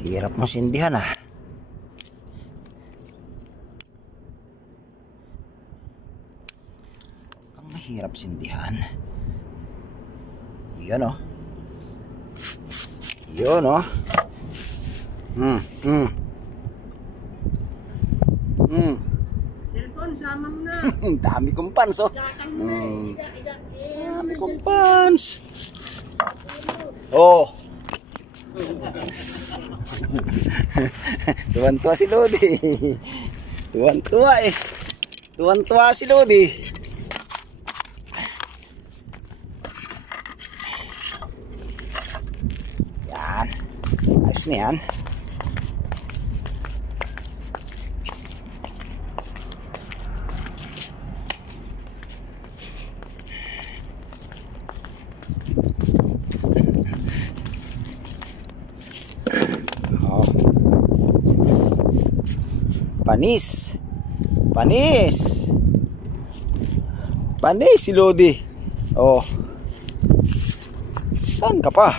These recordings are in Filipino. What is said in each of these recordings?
Hirap mong sindihan ah. Ang mahirap sindihan. Yan oh. Yun oh. Cellphone, sama mo na. Dami kong pants oh. Dami kong pants. Oh. Tuwan-tuwa si Lodi. Tuwan-tuwa eh. Tuwan-tuwa si Lodi. Yan. Ayos na yan. Panis. Panis. Panis si Lodi. Oh. Saan ka pa?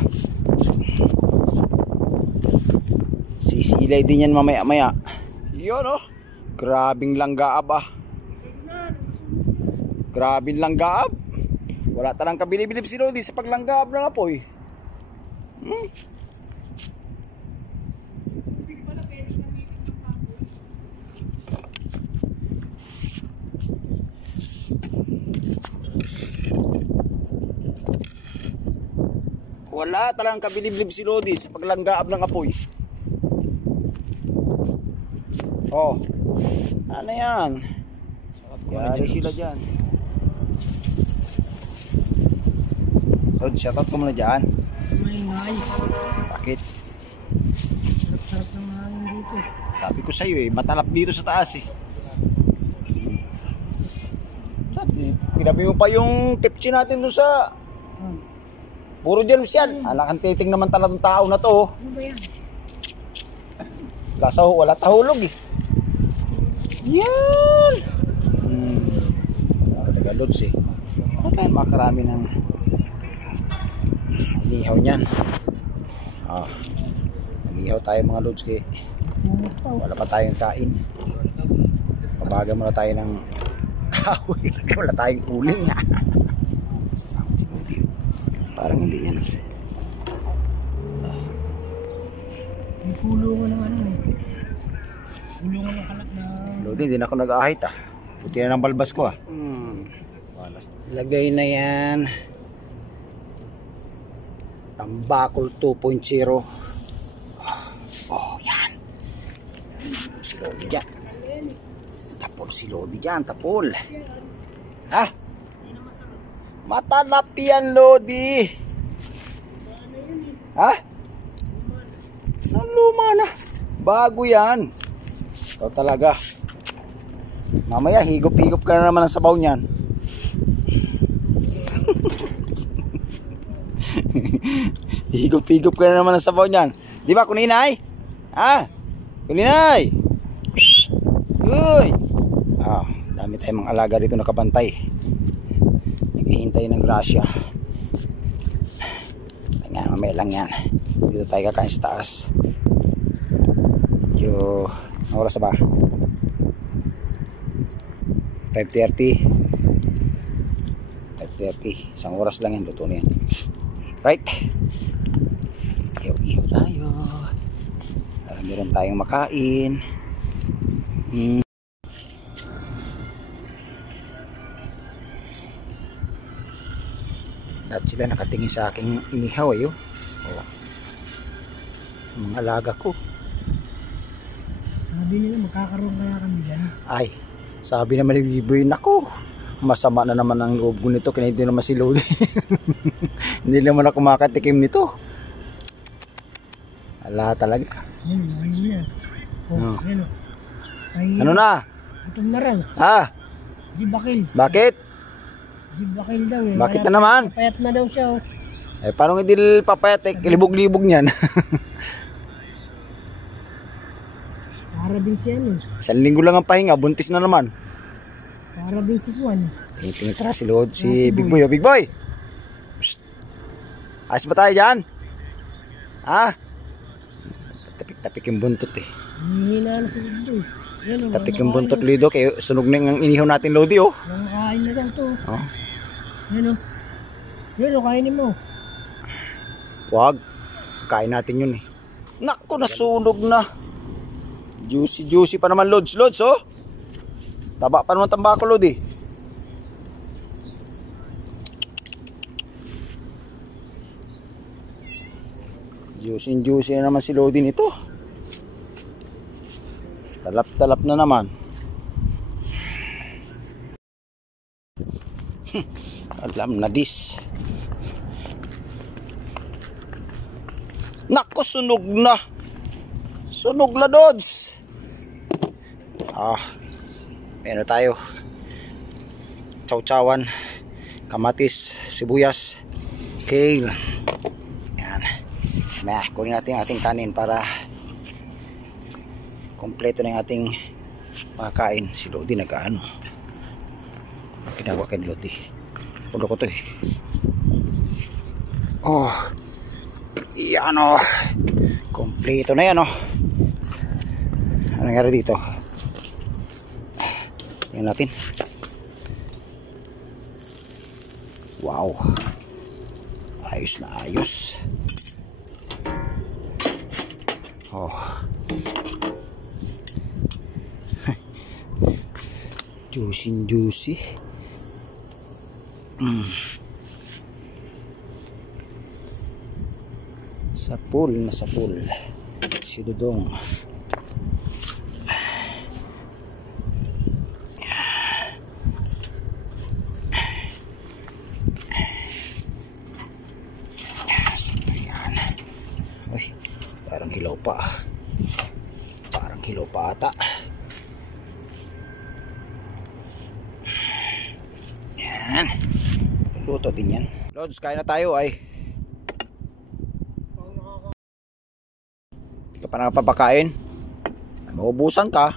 Sisilay din yan mamaya-maya. Yun oh. Grabing langgaab ah. Grabing langgaab. Wala talang kabilib-bilib si Lodi sa paglanggaab ng apoy. Wala talagang kabilib-bilib si Lodi sa paglanggaab ng apoy. Oh. Ano yan? Yari sila dyan. Tod, shoutout ko muna dyan. Maingay. Bakit? Sarap-sarap ng mahangin dito. Sabi ko sa'yo eh, matalap dito sa taas eh. Tinabi mo pa yung tipchi natin doon sa... Puro germs yan. Anak ang titing naman talagang tao na to. Ano ba yan? Wala tahulog eh. Yan! Taga-lods eh. Okay, makarami ng lihaw niyan. Lihaw tayo mga lods kay wala pa tayong kain. Pabaga muna tayo ng kahoy. Wala tayong uling. Parang hindi yan. May kulungan ng ano eh. Kulungan ng kalat na... Lodi, hindi na ako nag-ahit ah. Puti na ng balbas ko ah. Lagay na yan. Tambakol 2.0. Oh, yan. Si Lodi dyan. Tapol si Lodi dyan, tapol. Ha? Matalap yan, Lodi. Ha? Ang luma na. Bago yan. Ito talaga. Mamaya, higop-higop ka na naman ng sabaw niyan. Higop-higop ka na naman ng sabaw niyan. Di ba, kuninay? Ha? Kuninay? Uy! Dami tayong mga alaga dito nakabantay. Naghihintay ng grasya. Ayan, mamaya lang yan. Dito tayo kakain sa taas. Yung oras ba? 5:30. 5:30. Isang oras lang yan. Luto na yan. Right? Ihaw-ihaw tayo. Meron tayong makain. At sila nakatingin sa aking inihaw eh. Mga alaga ko. Sabi nila magkakaroon kaya kami dyan. Ay, sabi naman ni Biboy, naku, masama na naman ang loob ko nito. Kaya hindi naman si Lodi. Hindi naman ako makatikim nito. Ala talaga. Ayun. Oh, ayun. Ano na? Gutom na rin. Ha? Jibakil. Bakit? Jibakil daw eh. Bakit na naman? Payat na daw siya oh. Eh, paano hindi papayat eh? Libog-libog niyan. Para din siya no. Isang linggo lang ang pahinga, buntis na naman. Para din si Juan. Tingin tara si Lord, si Big Boy. Oh, Big Boy! Psst. Ayos ba tayo dyan? Ha? Tapik yung buntot eh. Hihina na sa dito. Yan o. Tapik yung buntot Lido. Kaya sunog na yung inihaw natin Lodi oh. Nangakain na daw to. Oh. Yan o. Yan o, kainin mo. Wag. Kain natin yun eh. Naku, nasunog na. Juicy pa naman Lods. Lods oh. Taba pa naman tambako Lodi. Juicy na naman si Lodi nito. Talap na naman. Alam na dis. Nako, sunog na. Sunog na Dods. Meron tayo. Chow-chowan, kamatis, sibuyas, kale. Yan. Kunin natin ang ating kanin para kompleto na yung ating makakain. Si Lodi nagkaano. Ginagawa kay Lodi. Pulo ko to eh. Oh. Yan oh. Kompleto na yan oh. Ano nangyari dito? Tingnan natin. Wow. Ayos na ayos. Oh. Juicy. Sapul na sapul. Si Dudong. Parang hilaw pa. Parang hilaw pa ata. Yan. Luto din yan. Lods, kain na tayo ay. Hindi ka pa nakapapakain. Maubusan ka.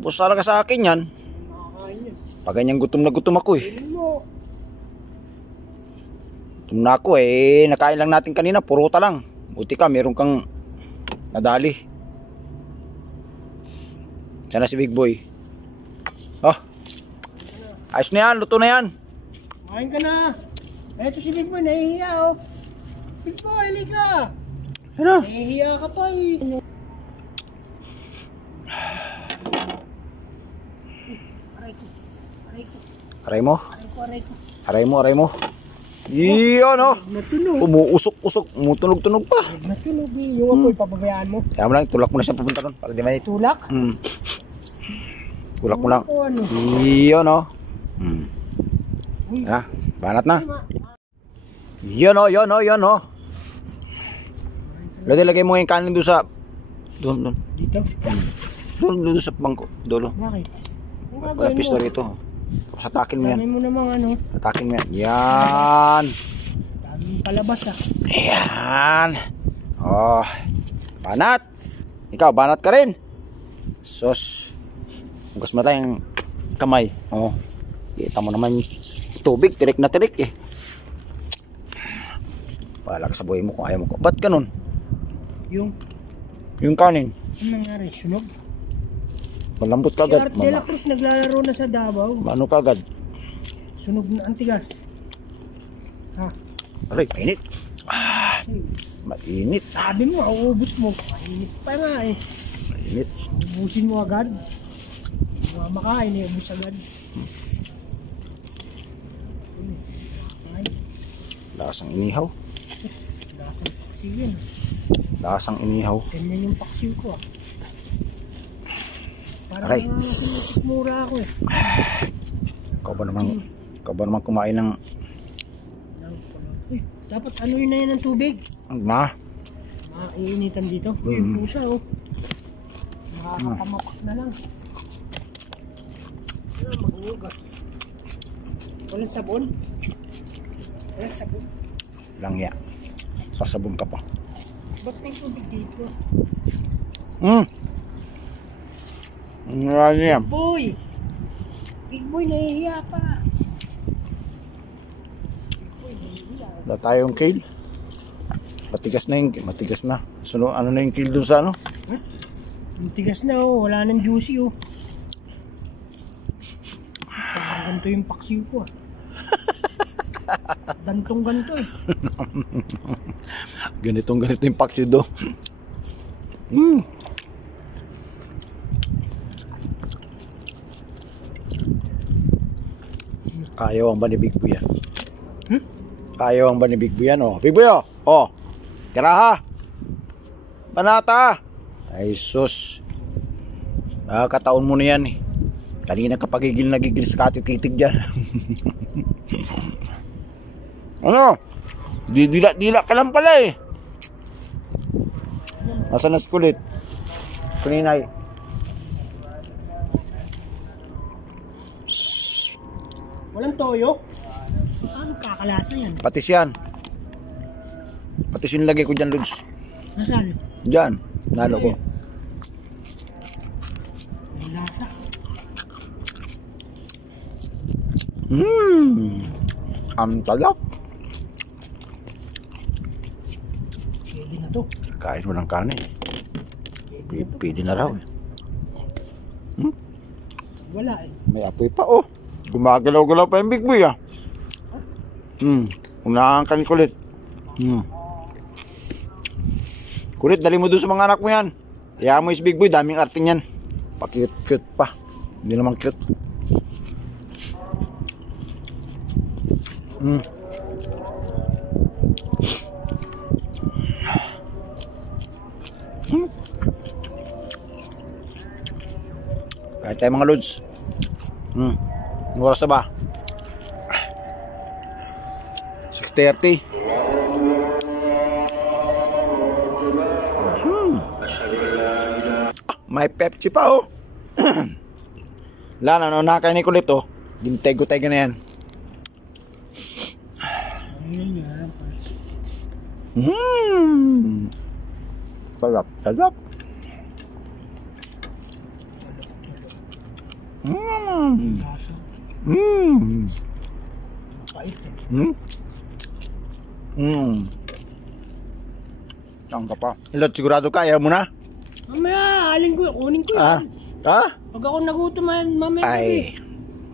Ubus talaga sa akin yan. Pag ganyan gutom na gutom ako eh. Gutom na ako eh. Nakain lang natin kanina. Puruta lang. Buti ka, meron kang nadali. Sana si Big Boy. Oh. Ayos na yan. Luto na yan. Kain ka na. Eto si Big Boy. Nahihiya oh. Big Boy, halika. Ano? Nahihiya ka pa eh. Aray mo. Iyon oh. Natunog. Umuusok-usok. Umutunog-tunog pa. Natunog eh. Yung apoy, pababayaan mo. Kaya mo lang, tulak mo na siya papunta doon. Para di may... Tulak? Tulak mo lang. Ano? Iyon oh. Banat na. Yun oh. Lagay mo yung kanin doon sa... Doon. Dito? Doon sa bangko. Dulo. Bakit? Wala pisto rito. Tapos atakin mo yan. Dami mo namang ano. Atakin mo yan. Yan. Daming palabas ah. Yan. Oh. Banat. Ikaw, banat ka rin. Sos. Hugas mo tayong kamay. Oh. Kita mo naman tubig. Tirik na tirik eh. Bahala ka sa buhay mo kung ayaw mo ko. Ba't ganun? Yung kanin. Ano nangyari? Sunog? Malambot ka agad. Si Art de la Cruz naglalaro na sa Davao. Ano ka agad? Sunog na antigas. Aray, mainit. Mainit. Sabi mo, uubos mo. Mainit pa nga eh. Mainit. Ubusin mo agad. Mga makain eh, ubus agad. Lasang inihaw. Lasang paksiw yan. Lasang inihaw. Ganyan yung paksiw ko ah. Aray. Parang mura ako eh. Ikaw ba naman kumain ng... Uy, dapat ano yun na yan ng tubig? Iinitan dito. Yung pusa oh. Nakakapamak na lang. Maghugas. Walang sabon? Walang sabon? Langya. Sasabon ka pa. Ba't may tubig dito? Ano yan? Boy! Big Boy, nahihiya pa. Wala tayong kale. Matigas na yung, matigas na. So, ano na yung kill dun sa ano? Ang tigas na oh, wala nang juicy oh. Parang ganito yung paksiw ko ah. Gantong ganito eh. Ganito yung paksiw do. Ayaw ang ba ni Big Boy yan? Ayaw ang ba ni Big Boy yan oh. Big Boy oh. Oh. Tira ha. Panata. Ay sus. Kataon mo na yan eh. Kanina kapagigil nagigil sa katititig dyan. Ano? Dila ka lang pala eh. Nasaan na skulit? Kuninay. Walang toyo? Ano kakalasa yan? Patis yan. Patis yung lagay ko dyan, Lods. Nasaan? Dyan. Nalo ko. May lasa. Ang talap. Pwede na to. Kain mo ng kanin. Pwede na raw. Wala eh. May apoy pa oh. Gumagalaw-galaw pa yung Big Boy ah. Unahan ka ni Kulit. Kulit, dali mo doon sa mga anak mo yan. Kaya mo is Big Boy, daming arte yan. Pa-cute-cute pa. Hindi naman cute. Kahit tayo mga Lods. Ang oras na ba? 6:30. May Pepsi pa oh. Lana, no, nakakain ni Kulit oh. Dintego-tego na yan. Talap, talap. Lasa. Pait eh. Saan ka pa? Ilot, sigurado ka, ayaw mo na? Mamaya, alin ko, kunin ko yan. Ha? Pag ako nagutom, mamaya. Ay,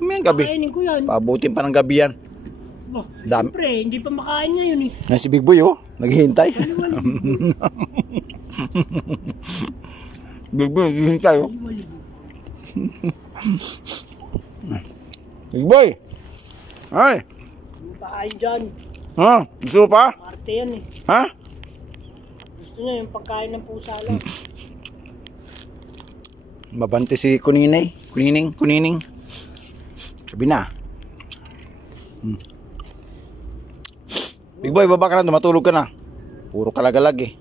may gabi. Kainin ko yan. Pabutin pa ng gabi yan. Bah, Dami. siyempre, hindi pa makain ngayon eh. Yan si Big Boy oh, naghihintay. Big Boy, naghihintay oh. Big Boy! Ay! Hindi pa kain dyan. Ha? Gusto mo pa? Parte yan eh. Ha? Gusto niya yung pagkain ng pusa lang. Mabante si Kuninay. Kunining. Sabi na. Big Boy, baba ka na, matulog ka na. Puro kalagalag eh.